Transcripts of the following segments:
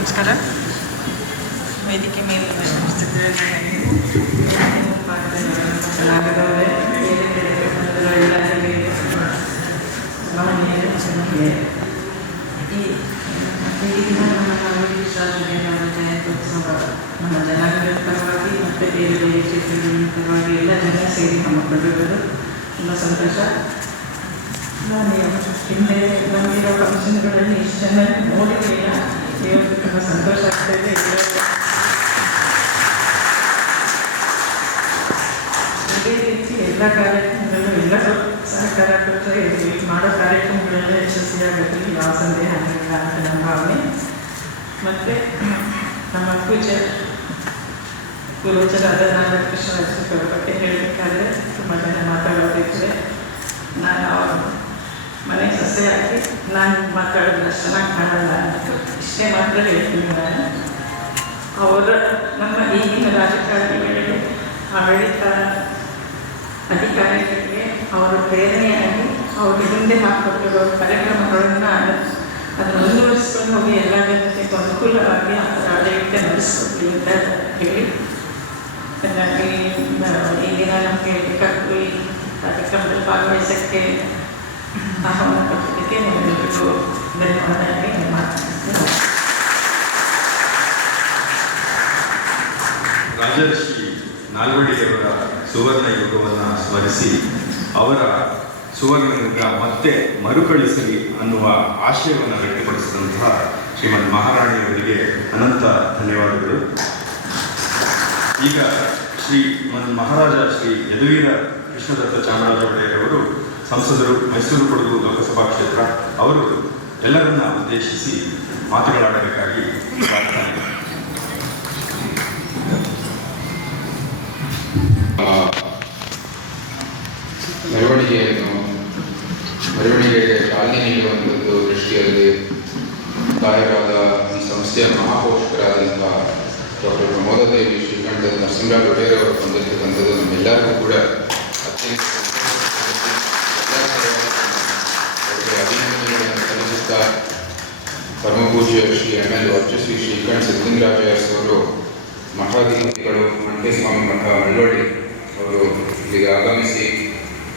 ನಮಸ್ಕಾರ. ವೇದಿಕೆ ಮೇಲೆ ನಮ್ಮ ಜನಾಂಗದ ಪರವಾಗಿ ಮತ್ತು ಬೇರೆ ಬೇರೆ ಕ್ಷೇತ್ರಗಳ ಪರವಾಗಿ ಎಲ್ಲ ಜನ ಸೇರಿ ಹಮ್ಮಿಕೊಂಡಿರೋದು ತುಂಬ ಸಂತೋಷ. ನಾನು ಹಿಂದೆ ಬಂದಿರೋ ಫಂಕ್ಷನ್ಗಳಲ್ಲಿ ಇಷ್ಟು ಜನ ನೋಡಿರಲಿಲ್ಲ. ಇವತ್ತು ತುಂಬ ಸಂತೋಷ ಆಗ್ತಾಯಿದೆ. ಇದೇ ರೀತಿ ಎಲ್ಲ ಕಾರ್ಯಕ್ರಮಗಳಲ್ಲೂ ಎಲ್ಲರೂ ಸಹಕಾರ ಕೊಟ್ಟರೆ ಮಾಡೋ ಕಾರ್ಯಕ್ರಮಗಳೆಲ್ಲ ಯಶಸ್ವಿಯಾಗುತ್ತೆ, ಯಾವ ಸಂದೇಹ ಇಲ್ಲ ಅಂತ ನಮ್ಮ ಭಾವನೆ. ಮತ್ತು ನಮ್ಮ ಗುರುಚರಾದ ನಾಗಕೃಷ್ಣ ಅವರ ಬಗ್ಗೆ ಹೇಳಬೇಕಾದ್ರೆ ತುಂಬ ಜನ ಮಾತಾಡೋದಿದ್ರೆ ನಾನು ಅವ್ರ ಮನೆ ಸಸ್ಯಾಗಿ ನಾನು ಮಾತಾಡೋದನ್ನ ಚೆನ್ನಾಗಿ ಕಾಣಲ್ಲ ಅಂತ ಇಷ್ಟೇ ಮಾತ್ರ ಹೇಳ್ತೀನಿ. ನಾನು ಅವರ ನಮ್ಮ ಈಗಿನ ರಾಜಕಾರಣಿಗಳಿಗೆ ಆಡಳಿತ ಅಧಿಕಾರಿಗಳಿಗೆ ಅವರ ಪ್ರೇರಣೆಯಾಗಿ ಅವ್ರಿಗೆ ಮುಂದೆ ಹಾಕಿಕೊಟ್ಟಿರೋ ಕಾರ್ಯಕ್ರಮಗಳನ್ನು ಅದನ್ನು ಮುಂದುವರಿಸ್ಕೊಂಡು ಹೋಗಿ ಎಲ್ಲ ಜನತೆಗೂ ಅನುಕೂಲವಾಗಿ ಆಡಳಿತ ನಡೆಸ್ಕೊಡ್ಲಿ ಅಂತ ಹೇಳಿ ಹಾಗಾಗಿ ಈಗಿನ ನಮಗೆ ಕರ್ಕಿ ಕಾರ್ಯಕ್ರಮದಲ್ಲಿ ಭಾಗವಹಿಸೋಕ್ಕೆ ಆಹ್ವಾನ ಕೊಟ್ಟಿದ್ದಕ್ಕೆ ನಿಮ್ಮೆಲ್ಲರಿಗೂ ಧನ್ಯವಾದವಾಗಿ ಮಾತಾಡ್ತೀನಿ. ರಾಜರ್ಷಿ ನಾಲ್ವಡಿಯವರ ಸುವರ್ಣ ಯುಗವನ್ನು ಸ್ಮರಿಸಿ ಅವರ ಸುವರ್ಣ ಯುಗ ಮತ್ತೆ ಮರುಕಳಿಸಲಿ ಅನ್ನುವ ಆಶಯವನ್ನು ವ್ಯಕ್ತಪಡಿಸಿದಂತಹ ಶ್ರೀಮದ್ ಮಹಾರಾಣಿಯವರಿಗೆ ಅನಂತ ಧನ್ಯವಾದಗಳು. ಈಗ ಮಹಾರಾಜ ಶ್ರೀ ಯದುವೀರ ಕೃಷ್ಣದತ್ತ ಚಾಮರಾಜ ಒಡೆಯರವರು ಸಂಸದರು, ಮೈಸೂರು ಕೊಡಗು ಲೋಕಸಭಾ ಕ್ಷೇತ್ರ, ಅವರು ಎಲ್ಲರನ್ನ ಉದ್ದೇಶಿಸಿ ಮಾತುಗಳಾಡಬೇಕಾಗಿ ಪ್ರಾರ್ಥನೆ. ಮೆರವಣಿಗೆಗೆ ಚಾಲನೆ ನೀಡುವಂಥದ್ದು ದೃಷ್ಟಿಯಲ್ಲಿ ಕಾಯರಾದ ಈ ಸಂಸ್ಥೆಯ ಮಹಾಪೋಷಕರಾದಂತಹ ಡಾಕ್ಟರ್ ಪ್ರಮೋದದೇವಿ ಶ್ರೀಕಂಠ ನರಸಿಂಹರಾಜ ಒಡೆಯರವರು ಬಂದಿರತಕ್ಕಂಥದ್ದು ನಮ್ಮೆಲ್ಲರಿಗೂ ಕೂಡ ಅತ್ಯಂತ ಅಭಿನಂದನೆಗಳನ್ನು ಸಲ್ಲಿಸುತ್ತಾ ಪರಮಪೂಜ್ಯ ಶ್ರೀ ಎಂ.ಎಲ್. ವರ್ಚಶ್ರೀ ಶ್ರೀಕಂಠ ಸಿದ್ಧಲಿಂಗರಾಜರು ಮಠಾಧಿಪತಿಗಳು ಮಂಟೇಸ್ವಾಮಿ ಮಠ ಮಳ್ಳೊಳ್ಳಿ ಅವರು ಇಲ್ಲಿಗೆ ಆಗಮಿಸಿ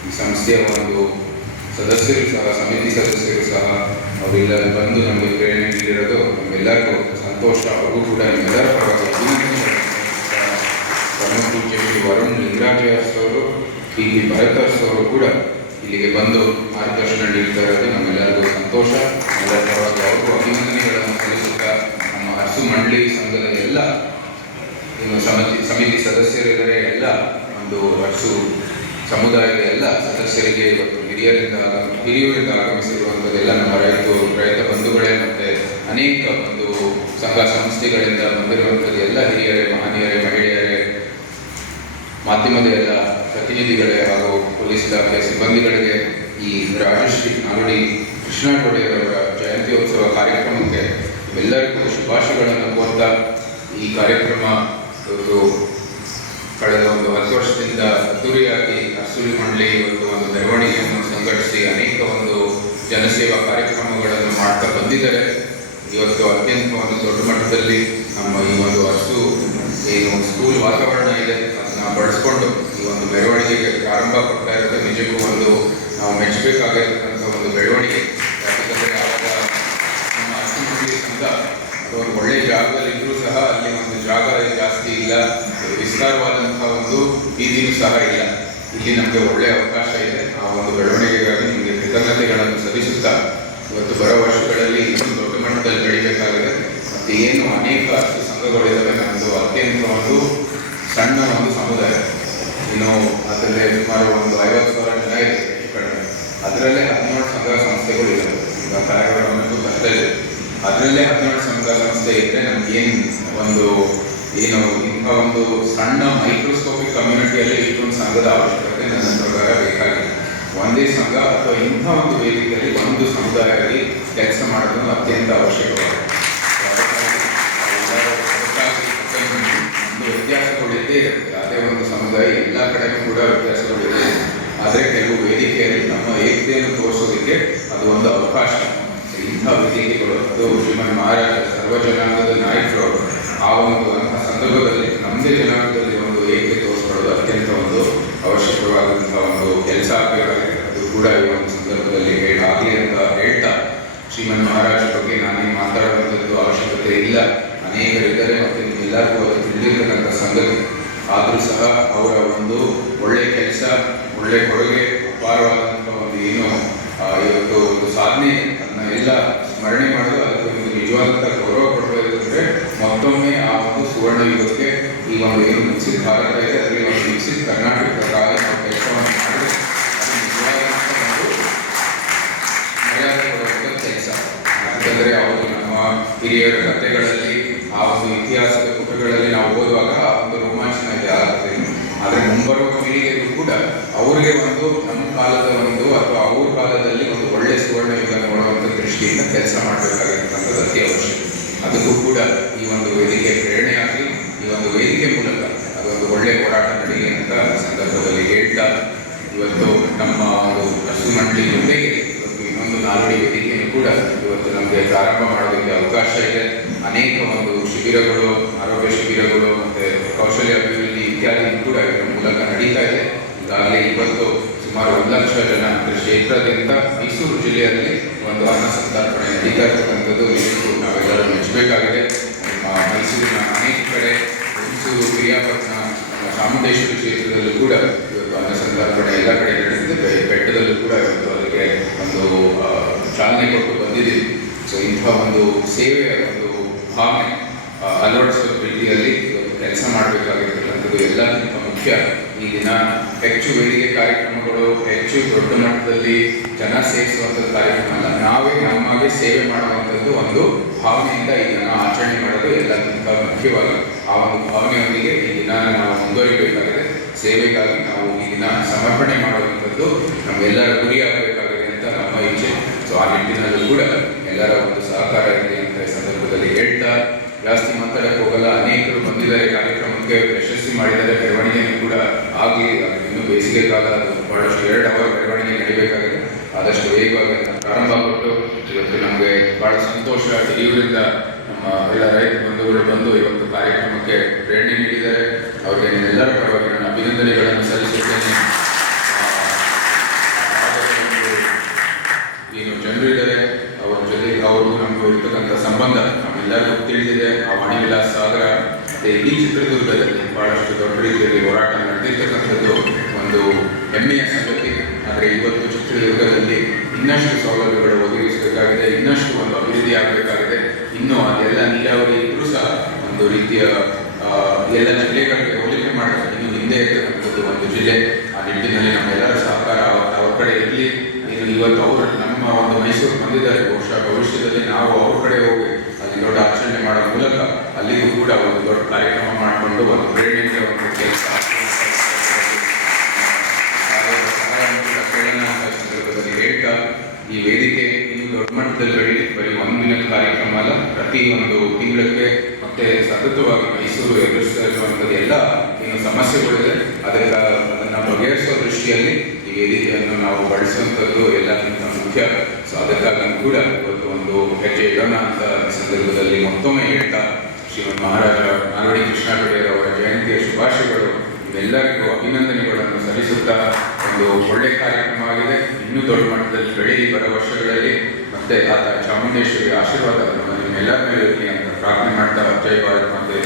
ಈ ಸಂಸ್ಥೆಯ ಒಂದು ಸದಸ್ಯರು ಸಹ, ಸಮಿತಿ ಸದಸ್ಯರು ಸಹ ಅವರೆಲ್ಲ ಬಂದು ನಮಗೆ ಪ್ರೇರಣೆ ನೀಡಿರೋದು ನಮ್ಮೆಲ್ಲರಿಗೂ ಸಂತೋಷ. ಅವರು ಕೂಡ ನಿಮ್ಮೆಲ್ಲರ ಪರವಾಗಿ ಪರಮಪೂಜ್ಯ ಶ್ರೀ ವರುಣ್ ಲಿಂಗರಾಜರು, ಪಿ ಭರತರ್ಸ್ ಅವರು ಕೂಡ ಇಲ್ಲಿಗೆ ಬಂದು ಮಾರ್ಗದರ್ಶನ ನೀಡ್ತಾ ಇರೋದು ನಮ್ಮೆಲ್ಲರಿಗೂ ಸಂತೋಷ. ಎಲ್ಲರ ಪರವಾಗಿ ಅವ್ರಿಗೂ ಅಭಿನಂದನೆಗಳನ್ನು ಸಲ್ಲಿಸುತ್ತಾ ನಮ್ಮ ಹಸು ಮಂಡಳಿ ಸಂಘದ ಎಲ್ಲ ಇನ್ನು ಸಮಿತಿ ಸದಸ್ಯರಿದ್ದಾರೆ, ಎಲ್ಲ ಒಂದು ಹಸು ಸಮುದಾಯದ ಎಲ್ಲ ಸದಸ್ಯರಿಗೆ ಇವತ್ತು ಹಿರಿಯರಿಂದ ಆಗಮಿಸಿರುವಂಥದ್ದೆಲ್ಲ ನಮ್ಮ ರೈತ ಬಂಧುಗಳೇ ಮತ್ತು ಅನೇಕ ಒಂದು ಸಂಘ ಸಂಸ್ಥೆಗಳಿಂದ ಬಂದಿರುವಂಥದ್ದು ಎಲ್ಲ ಹಿರಿಯರೇ, ಮಹನೀಯರೇ, ಮಹಿಳೆಯರೇ, ಮಾಧ್ಯಮದ ಎಲ್ಲ ಪ್ರತಿನಿಧಿಗಳೇ ಹಾಗೂ ಪೊಲೀಸ್ ಇಲಾಖೆಯ ಸಿಬ್ಬಂದಿಗಳಿಗೆ ಈ ರಾಜಶ್ರೀ ನಾಲ್ವಡಿ ಕೃಷ್ಣರಾಜ ಒಡೆಯರವರ ಜಯಂತ್ಯೋತ್ಸವ ಕಾರ್ಯಕ್ರಮಕ್ಕೆ ಎಲ್ಲರಿಗೂ ಶುಭಾಶಯಗಳನ್ನು ಕೋರ್ತಾ ಈ ಕಾರ್ಯಕ್ರಮ ಇವತ್ತು ಕಳೆದ ಒಂದು 10 ವರ್ಷದಿಂದ ಅದ್ದೂರಿಯಾಗಿ ಅರಸೂರಿ ಮಂಡಳಿ ಇವತ್ತು ಒಂದು ಮೆರವಣಿಗೆಯನ್ನು ಸಂಘಟಿಸಿ ಅನೇಕ ಒಂದು ಜನಸೇವಾ ಕಾರ್ಯಕ್ರಮಗಳನ್ನು ಮಾಡ್ತಾ ಬಂದಿದ್ದಾರೆ. ಇವತ್ತು ಅತ್ಯಂತ ಒಂದು ದೊಡ್ಡ ಮಟ್ಟದಲ್ಲಿ ನಮ್ಮ ಈ ಒಂದು ಹಸು ಏನು ಸ್ಕೂಲ್ ವಾತಾವರಣ ಇದೆ ಅದನ್ನ ಬಳಸ್ಕೊಂಡು ಈ ಒಂದು ಮೆರವಣಿಗೆಗೆ ಪ್ರಾರಂಭ ಕೊಡ್ತಾ ಇರೋದು ನಿಜಕ್ಕೂ ಒಂದು ನಾವು ಮೆಚ್ಚಬೇಕಾಗಿರ್ತಕ್ಕಂಥ ಒಂದು ಬೆಳವಣಿಗೆ. ಯಾಕಂದರೆ ಆವಾಗ ನಮ್ಮ ಹಸು ಮಂಡಳಿ ಸಂಘ ಅದು ಒಂದು ಒಳ್ಳೆಯ ಜಾಗದಲ್ಲಿ ಇದ್ರೂ ಸಹ ಅಲ್ಲಿ ಒಂದು ಜಾಗ ಜಾಸ್ತಿ ಇಲ್ಲ, ವಿಸ್ತಾರವಾದಂತಹ ಒಂದು ಬೀದಿನೂ ಸಹ ಇಲ್ಲ. ಇಲ್ಲಿ ನಮಗೆ ಒಳ್ಳೆಯ ಅವಕಾಶ ಇದೆ. ಆ ಒಂದು ಬೆಳವಣಿಗೆಗಾಗಿ ನಿಮಗೆ ಕೃತಜ್ಞತೆಗಳನ್ನು ಸಲ್ಲಿಸುತ್ತಾ ಇವತ್ತು ಬರೋ ವರ್ಷಗಳಲ್ಲಿ ಇನ್ನೊಂದು ದೊಡ್ಡ ಮಟ್ಟದಲ್ಲಿ ಬೆಳಿಬೇಕಾಗಿದೆ. ಮತ್ತು ಏನು ಅನೇಕ ಅಷ್ಟು ಸಂಘಗಳಿದ್ದಾವೆ, ನಮ್ಮದು ಅತ್ಯಂತ ಒಂದು ಸಣ್ಣ ಒಂದು ಸಮುದಾಯ, ಇನ್ನು ಅದರಲ್ಲೇ ಸುಮಾರು ಒಂದು 50,000 ಜನ ಇದೆ ಈ ಕಡೆ. ಅದರಲ್ಲೇ 17 ಸಂಘ ಸಂಸ್ಥೆಗಳು ಇದ್ದಾವೆ. ಈಗ ಕಾರ್ಯಕ್ರಮಕ್ಕೂ ಬರ್ತಾ ಇದೆ, ಅದರಲ್ಲೇ 17 ಸಂಘ ಸಂಸ್ಥೆ ಇದ್ದರೆ ನಮಗೇನು ಒಂದು ಏನು ಇಂಥ ಒಂದು ಸಣ್ಣ ಮೈಕ್ರೋಸ್ಕೋಪಿಕ್ ಕಮ್ಯುನಿಟಿಯಲ್ಲಿ ಇಷ್ಟೊಂದು ಸಂಘದ ಅವಶ್ಯಕತೆ ನನ್ನ ಪ್ರಕಾರ ಬೇಕಾಗಿದೆ. ಒಂದೇ ಸಂಘ ಅಥವಾ ಇಂಥ ಒಂದು ವೇದಿಕೆಯಲ್ಲಿ ಒಂದು ಸಮುದಾಯದಲ್ಲಿ ಕೆಲಸ ಮಾಡೋದು ಅತ್ಯಂತ ಅವಶ್ಯಕವಾಗಿದೆ. ಒಂದು ವ್ಯತ್ಯಾಸಗಳಿದ್ದೇ ಇರುತ್ತೆ, ಅದೇ ಒಂದು ಸಮುದಾಯ ಎಲ್ಲ ಕಡೆಯೂ ಕೂಡ ವ್ಯತ್ಯಾಸಗಳಿದೆ. ಆದರೆ ಕೆಲವು ವೇದಿಕೆಯಲ್ಲಿ ನಮ್ಮ ಏಕತೆಯನ್ನು ತೋರಿಸೋದಕ್ಕೆ ಅದು ಒಂದು ಅವಕಾಶ. ಇಂಥ ಇಂಥ ವೇದಿಕೆಗಳು ಅದು ಶ್ರೀಮನ್ ಮಹಾರಾಜ ಸರ್ವಜನಾಂಗದ ನಾಯಕರು ಆ ಒಂದು ಅಂಥ ಸಂದರ್ಭದಲ್ಲಿ ನಮ್ಮದೇ ಜನಾಂಗದಲ್ಲಿ ಒಂದು ಏಕೆ ತೋರಿಸ್ಕೊಳ್ಳೋದು ಅತ್ಯಂತ ಒಂದು ಅವಶ್ಯಕವಾದಂಥ ಒಂದು ಕೆಲಸ ಆಗಬೇಕಾಗಿದೆ. ಅದು ಕೂಡ ಈ ಒಂದು ಸಂದರ್ಭದಲ್ಲಿ ಆಗಲಿ ಅಂತ ಹೇಳ್ತಾ ಶ್ರೀಮನ್ ಮಹಾರಾಜರ ಬಗ್ಗೆ ನಾನೇನು ಮಾತಾಡುವಂಥದ್ದು ಅವಶ್ಯಕತೆ ಇಲ್ಲ, ಅನೇಕರಿದ್ದಾರೆ ಮತ್ತು ನಿಮ್ಮೆಲ್ಲರಿಗೂ ಅದು ತಿಳಿದಿರ್ತಕ್ಕಂಥ ಸಂಗತಿ. ಆದರೂ ಸಹ ಅವರ ಒಂದು ಒಳ್ಳೆಯ ಕೆಲಸ, ಒಳ್ಳೆಯ ಕೊಡುಗೆ, ಅಪಾರವಾದಂಥ ಒಂದು ಏನು ಇವತ್ತು ಒಂದು ಸಾಧನೆ ಅದನ್ನ ಎಲ್ಲ ಸ್ಮರಣೆ ಮಾಡೋದು, ಅದಕ್ಕೆ ಒಂದು ನಿಜವಾದಂಥ ಗೌರವ ಕೊಡಬೇಕಂದ್ರೆ ಮತ್ತೊಮ್ಮೆ ಆ ಒಂದು ಸುವರ್ಣ ಯುಗಕ್ಕೆ ಈ ಒಂದು ಏನು ವಿಕಸಿತ ಭಾರತ ಇದೆ ಅದರಲ್ಲಿ ಒಂದು ವಿಕಸಿತ ಕರ್ನಾಟಕಕ್ಕಾಗಿ ನಾವು ಕೆಲಸವನ್ನು ಮಾಡಿ ಅದು ನಿಜವಾದಂಥ ಒಂದು ಮರ್ಯಾದೆ ಕೊಡುವಂಥ ಕೆಲಸ. ಯಾಕಂದರೆ ಅವರು ನಮ್ಮ ಹಿರಿಯರ ಕಥೆಗಳಲ್ಲಿ ಆ ಒಂದು ಇತಿಹಾಸದ ಪುಟಗಳಲ್ಲಿ ನಾವು ಓದುವಾಗ ಆ ಒಂದು ರೋಮಾಂಚನ ಇದೆ ಆಗುತ್ತೆ. ಆದರೆ ಮುಂಬರುವ ಪೀಳಿಗೆಗೂ ಕೂಡ ಅವರಿಗೆ ಒಂದು ನಮ್ಮ ಕಾಲದ ಒಂದು ಅಥವಾ ಅವ್ರ ಕಾಲದಲ್ಲಿ ಒಂದು ಒಳ್ಳೆಯ ಸುವರ್ಣ ಯುಗ ನೋಡುವಂಥ ದೃಷ್ಟಿಯಿಂದ ಕೆಲಸ ಮಾಡಬೇಕಾಗಿರ್ತಕ್ಕಂಥದ್ದು ಅತಿ ಅವಶ್ಯಕ. ಅದಕ್ಕೂ ಕೂಡ ಈ ಒಂದು ವೇದಿಕೆ ಪ್ರೇರಣೆ ಆಗಲಿ, ಈ ಒಂದು ವೇದಿಕೆ ಮೂಲಕ ಅದೊಂದು ಒಳ್ಳೆಯ ಹೋರಾಟ ನಡೀಲಿ ಅಂತ ಸಂದರ್ಭದಲ್ಲಿ ಹೇಳ್ತಾ, ಇವತ್ತು ನಮ್ಮ ಒಂದು ಕಸು ಮಂಡಳಿ ಜೊತೆಗೆ ಇವತ್ತು ಇನ್ನೊಂದು ನಾಲ್ವಡಿ ವೇದಿಕೆಯನ್ನು ಕೂಡ ಇವತ್ತು ನಮಗೆ ಪ್ರಾರಂಭ ಮಾಡೋದಕ್ಕೆ ಅವಕಾಶ ಇದೆ. ಅನೇಕ ಒಂದು ಶಿಬಿರಗಳು, ಆರೋಗ್ಯ ಶಿಬಿರಗಳು ಮತ್ತು ಕೌಶಲ್ಯ ಅಭಿವೃದ್ಧಿ ಇತ್ಯಾದಿ ಕೂಡ ಇದರ ಮೂಲಕ ನಡೀತಾ ಇದೆ. ಈಗಾಗಲೇ ಇವತ್ತು ಸುಮಾರು 1 ಲಕ್ಷ ಜನ ಕ್ಷೇತ್ರದಿಂದ ಮೈಸೂರು ಜಿಲ್ಲೆಯಲ್ಲಿ ಒಂದು ಅನ್ನ ಸಂತರ್ಪಣೆ ನಡೀತಾ ಇರ್ತಕ್ಕಂಥದ್ದು ನಿಜಕ್ಕೂ ನಾವೆಲ್ಲರೂ ಮೆಚ್ಚಬೇಕಾಗಿದೆ. ಮೈಸೂರಿನ ಅನೇಕ ಕಡೆ, ಹುಣಸೂರು, ಪಿರಿಯಾಪಟ್ಟಣ, ಚಾಮುಂಡೇಶ್ವರಿ ಕ್ಷೇತ್ರದಲ್ಲೂ ಕೂಡ ಇವತ್ತು ಅನ್ನ ಸಂತರ್ಪಣೆ ಎಲ್ಲ ಕಡೆ ನಡೆದಿದೆ. ಬೆಟ್ಟದಲ್ಲೂ ಕೂಡ ಇವತ್ತು ಅದಕ್ಕೆ ಒಂದು ಚಾಲನೆ ಕೊಟ್ಟು ಬಂದಿದ್ದೀವಿ. ಸೊ ಇಂಥ ಒಂದು ಸೇವೆಯ ಒಂದು ಭಾವನೆ ಅಳವಡಿಸುವ ರೀತಿಯಲ್ಲಿ ಇವತ್ತು ಕೆಲಸ ಮಾಡಬೇಕಾಗಿರ್ತಕ್ಕಂಥದ್ದು ಎಲ್ಲಕ್ಕಿಂತ ಮುಖ್ಯ. ಈ ದಿನ ಹೆಚ್ಚು ವೇದಿಕೆ ಕಾರ್ಯಕ್ರಮಗಳು, ಹೆಚ್ಚು ದೊಡ್ಡ ಮಟ್ಟದಲ್ಲಿ ಜನ ಸೇರಿಸುವಂಥದ್ದು ಕಾರ್ಯಕ್ರಮ ಅಲ್ಲ, ನಾವೇ ನಮಗೆ ಸೇವೆ ಮಾಡುವಂಥದ್ದು ಒಂದು ಭಾವನೆಯಿಂದ ಈ ದಿನ ಆಚರಣೆ ಮಾಡೋದು ಎಲ್ಲಕ್ಕಿಂತ ಮುಖ್ಯವಾಗಿ. ಆ ಒಂದು ಭಾವನೆಯೊಂದಿಗೆ ಈ ದಿನ ನಾವು ಮುಂದುವರಿಬೇಕಾಗಿದೆ. ಸೇವೆಗಾಗಿ ನಾವು ಈ ದಿನ ಸಮರ್ಪಣೆ ಮಾಡುವಂಥದ್ದು ನಮ್ಮೆಲ್ಲರ ಗುರಿಯಾಗಬೇಕಾಗಿದೆ ಅಂತ ನಮ್ಮ ಇಚ್ಛೆ. ಸೊ ಆ ನಿಟ್ಟಿನಲ್ಲೂ ಕೂಡ ಎಲ್ಲರ ಒಂದು ಸಹಕಾರ ಇದೆ ಅಂತ ಈ ಸಂದರ್ಭದಲ್ಲಿ ಹೇಳ್ತಾ ಜಾಸ್ತಿ ಮಾತಾಡಕ್ಕೆ ಹೋಗಲ್ಲ. ಅನೇಕರು ಬಂದಿದ್ದಾರೆ, ಕಾರ್ಯಕ್ರಮಕ್ಕೆ ಯಶಸ್ವಿ ಮಾಡಿದ್ದಾರೆ, ಬೆಳವಣಿಗೆಯನ್ನು ಕೂಡ ಆಗಲಿ. ಇನ್ನು ಬೇಸಿಗೆ ಕಾಲ, ಅದು ಬಹಳಷ್ಟು 2 ಅವರ್ ಬೆಳವಣಿಗೆ ನಡೀಬೇಕಾಗಿದೆ. ಆದಷ್ಟು ವೇಗವಾಗಿ ಪ್ರಾರಂಭ ಕೊಟ್ಟು ಇವತ್ತು ನಮಗೆ ಬಹಳ ಸಂತೋಷ. ಹಿರಿಯೂರಿಂದ ನಮ್ಮ ಎಲ್ಲ ರೈತ ಬಂಧುಗಳು ಬಂದು ಇವತ್ತು ಕಾರ್ಯಕ್ರಮಕ್ಕೆ ಪ್ರೇರಣೆ ನೀಡಿದ್ದಾರೆ. ಅವರಿಗೆ ಎಲ್ಲರ ಪರವಾಗಿ ನಾನು ಅಭಿನಂದನೆಗಳನ್ನು ಸಲ್ಲಿಸುತ್ತೇನೆ. ಏನು ಜನರು ಇದ್ದಾರೆ ಅವರ ಜೊತೆಗೆ ಅವ್ರಿಗೂ ನಮಗೂ ಇರ್ತಕ್ಕಂಥ ಸಂಬಂಧ ನಮ್ಮೆಲ್ಲರಿಗೂ ತಿಳಿದಿದೆ. ಆ ವಾಣಿವಿಲಾಸ ಸಾಗರ ಮತ್ತು ಇಡೀ ಚಿತ್ರದುರ್ಗದಲ್ಲಿ ಬಹಳಷ್ಟು ದೊಡ್ಡ ರೀತಿಯಲ್ಲಿ ಹೋರಾಟ ನಡೆದಿರ್ತಕ್ಕಂಥದ್ದು ಒಂದು ಹೆಮ್ಮೆಯ ಸಂಗತಿ. ಆದರೆ ಇವತ್ತು ಚಿತ್ರದುರ್ಗದಲ್ಲಿ ಇನ್ನಷ್ಟು ಸೌಲಭ್ಯಗಳು ಒದಗಿಸಬೇಕಾಗಿದೆ, ಇನ್ನಷ್ಟು ಒಂದು ಅಭಿವೃದ್ಧಿ ಆಗಬೇಕಾಗಿದೆ. ಇನ್ನೂ ಅದೆಲ್ಲ ನೀರಾವರಿ ಇದ್ರೂ ಸಹ ಒಂದು ರೀತಿಯ ಎಲ್ಲ ಜಿಲ್ಲೆಗಳಿಗೆ ಹೋಲಿಕೆ ಮಾಡಿದ್ರೆ ಇನ್ನು ಹಿಂದೆ ಇರ್ತಕ್ಕಂಥದ್ದು ಒಂದು ಜಿಲ್ಲೆ. ಆ ನಿಟ್ಟಿನಲ್ಲಿ ನಮ್ಮೆಲ್ಲರ ಸಹಕಾರ ಅವ್ರ ಕಡೆ ಇರಲಿ. ಇವತ್ತು ಅವರು ನಮ್ಮ ಒಂದು ಮೈಸೂರು ಬಂದಿದ್ದಾರೆ, ಬಹುಶಃ ಭವಿಷ್ಯದಲ್ಲಿ ನಾವು ಅವ್ರ ಕಡೆ ಹೋಗಿ ಅಲ್ಲಿ ದೊಡ್ಡ ಆಚರಣೆ ಮಾಡೋ ಮೂಲಕ ಅಲ್ಲಿಗೂ ಕೂಡ ಒಂದು ದೊಡ್ಡ ಕಾರ್ಯಕ್ರಮ ಮಾಡಿಕೊಂಡು ಒಂದು ಪ್ರೇರಣೆಗೆ ಒಂದು ಕೆಲಸ ಸಹಾಯವನ್ನು ಕೂಡ ಕೇಳೋಣ ಅಂತ ಸಂದರ್ಭದಲ್ಲಿ ಹೇಳ್ತಾ, ಈ ವೇದಿಕೆ ಇನ್ನು ದೊಡ್ಡ ಮಟ್ಟದಲ್ಲಿ ಬೆಳೀಲಿ. ಬರೀ 1 ದಿನದ ಕಾರ್ಯಕ್ರಮ ಅಲ್ಲ, ಪ್ರತಿ ಒಂದು ತಿಂಗಳಿಗೆ ಮತ್ತೆ ಸತತವಾಗಿ ಮೈಸೂರು ಎದುರಿಸ್ತಾ ಇರುವಂಥದ್ದು ಎಲ್ಲ ಏನು ಸಮಸ್ಯೆಗಳಿದೆ ಅದನ್ನು ಬಗೆಹರಿಸುವ ದೃಷ್ಟಿಯಲ್ಲಿ ಈ ವೇದಿಕೆಯನ್ನು ನಾವು ಬಳಸುವಂಥದ್ದು ಎಲ್ಲಕ್ಕಿಂತ ಮುಖ್ಯ. ಸೊ ಅದಕ್ಕಾಗಿ ಕೂಡ ಇವತ್ತು ಒಂದು ಹೆಜ್ಜೆ ಇಡೋಣ ಅಂತ ಸಂದರ್ಭದಲ್ಲಿ ಮತ್ತೊಮ್ಮೆ ಹೇಳ್ತಾ, ಶ್ರೀಮನ್ ಮಹಾರಾಜ ನಾಲ್ವಡಿ ಕೃಷ್ಣ ಕಡೆಯರ್ ಅವರ ಜಯಂತಿಯ ಶುಭಾಶಯಗಳು, ಇವೆಲ್ಲರಿಗೂ ಅಭಿನಂದನೆಗಳನ್ನು ಸಲ್ಲಿಸುತ್ತಾ ಒಂದು ಒಳ್ಳೆಯ ಕಾರ್ಯಕ್ರಮ ಆಗಿದೆ. ಇನ್ನೂ ದೊಡ್ಡ ಮಟ್ಟದಲ್ಲಿ ಬೆಳೀಲಿ ಬರೋ ವರ್ಷಗಳಲ್ಲಿ. ಮತ್ತೆ ಆತ ಚಾಮುಂಡೇಶ್ವರಿ ಆಶೀರ್ವಾದ ನಿಮ್ಮೆಲ್ಲರ ಮೇಲೆ ಇರಲಿ ಅಂತ ಪ್ರಾರ್ಥನೆ ಮಾಡ್ತಾ ಜೈ ಭಾರತ್ ಮಾತೆ.